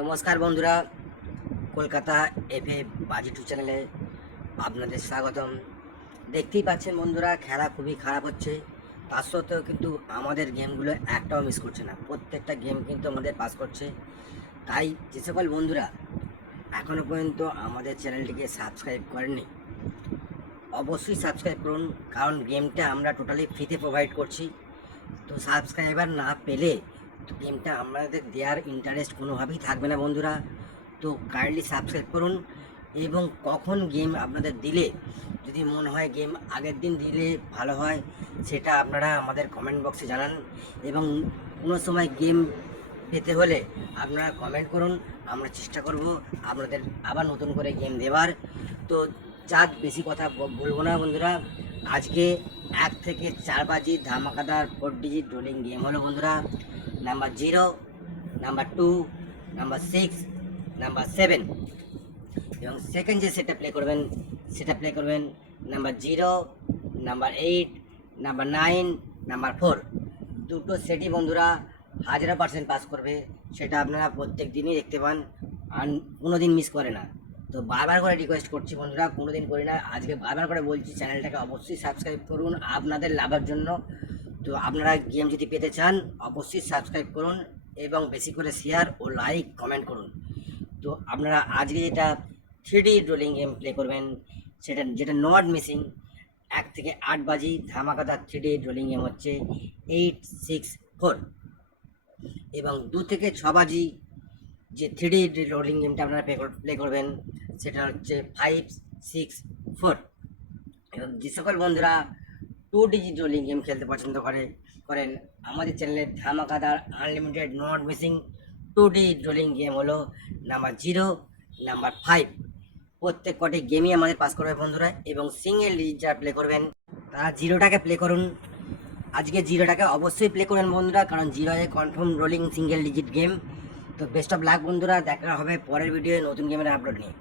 নমস্কার বন্ধুরা, কলকাতা এফএ বাজি2 চ্যানেলে আপনাদের স্বাগতম। দেখতেই পাচ্ছেন বন্ধুরা, খেলা খুবই খারাপ হচ্ছে। তার সত্ত্বেও কিন্তু আমাদের গেমগুলো একটাও মিস করছে না, প্রত্যেকটা গেম কিন্তু আমাদের পাস করছে। তাই যে সকল বন্ধুরা এখনও পর্যন্ত আমাদের চ্যানেলটিকে সাবস্ক্রাইব করেননি, অবশ্যই সাবস্ক্রাইব করুন, কারণ গেমটা আমরা টোটালি ফ্রিতে প্রোভাইড করছি। তো সাবস্ক্রাইবার না পেলে তো গেমটা আমাদের দেওয়ার ইন্টারেস্ট কোনোভাবেই থাকবে না বন্ধুরা। তো কাইন্ডলি সাবস্ক্রাইব করুন, এবং কখন গেম আপনাদের দিলে যদি মনে হয় গেম আগের দিন দিলে ভালো হয়, সেটা আপনারা আমাদের কমেন্ট বক্সে জানান। এবং কোনো সময় গেম পেতে হলে আপনারা কমেন্ট করুন, আমরা চেষ্টা করব আপনাদের আবার নতুন করে গেম দেওয়ার। তো বেশি কথা বলবো না বন্ধুরা, আজকে 1 থেকে 4 বাজি ধামাকাদার 4 ডিজিট রোলিং গেম হলো বন্ধুরা। নাম্বার 0, নাম্বার 2, নাম্বার 6, নাম্বার 7, এবং সেকেন্ড যে সেটা প্লে করবেন নাম্বার 0, নাম্বার 8, নাম্বার 9, নাম্বার 4। দুটো সেটই বন্ধুরা 1000% পাস করবে, সেটা আপনারা প্রত্যেক দিনই দেখতে পান, আর কোনো দিন মিস করে না। তো বারবার করে রিকোয়েস্ট করছি বন্ধুরা, কোনো দিন করি না, আজকে বারবার করে বলছি, চ্যানেলটাকে অবশ্যই সাবস্ক্রাইব করুন আপনাদের লাভের জন্য। তো আপনারা গেম যদি পেতে চান অবশ্যই সাবস্ক্রাইব করুন, এবং বেশি করে শেয়ার ও লাইক কমেন্ট করুন। তো আপনারা আজকে যেটা 3D রোলিং গেম প্লে করবেন, সেটা যেটা নট মিসিং 1 থেকে 8 বাজি ধামাকাদার 3D রোলিং গেম হচ্ছে 864, এবং 2 থেকে 6 বাজি যে 3D রোলিং গেমটা আপনারা প্লে করবেন সেটা হচ্ছে 564। এবং যে সকল বন্ধুরা 2 ডিজিট রোলিং গেম খেলতে পছন্দ করেন, আমাদের চ্যানেলের ধামাকাদার unlimited not missing 2D rolling game হলো নাম্বার 0, নাম্বার 5। প্রত্যেক কটি গেমই আমাদের পাস করবে বন্ধুরা, এবং সিঙ্গেল ডিজিট যারা প্লে করবেন তারা 0টাকে প্লে করুন। আজকে 0টাকে অবশ্যই প্লে করবেন বন্ধুরা, কারণ 0 confirm rolling single digit game. তো বেস্ট অফ লাক বন্ধুরা, দেখা হবে পরের ভিডিওয়ে নতুন গেমের আপলোড নিয়ে।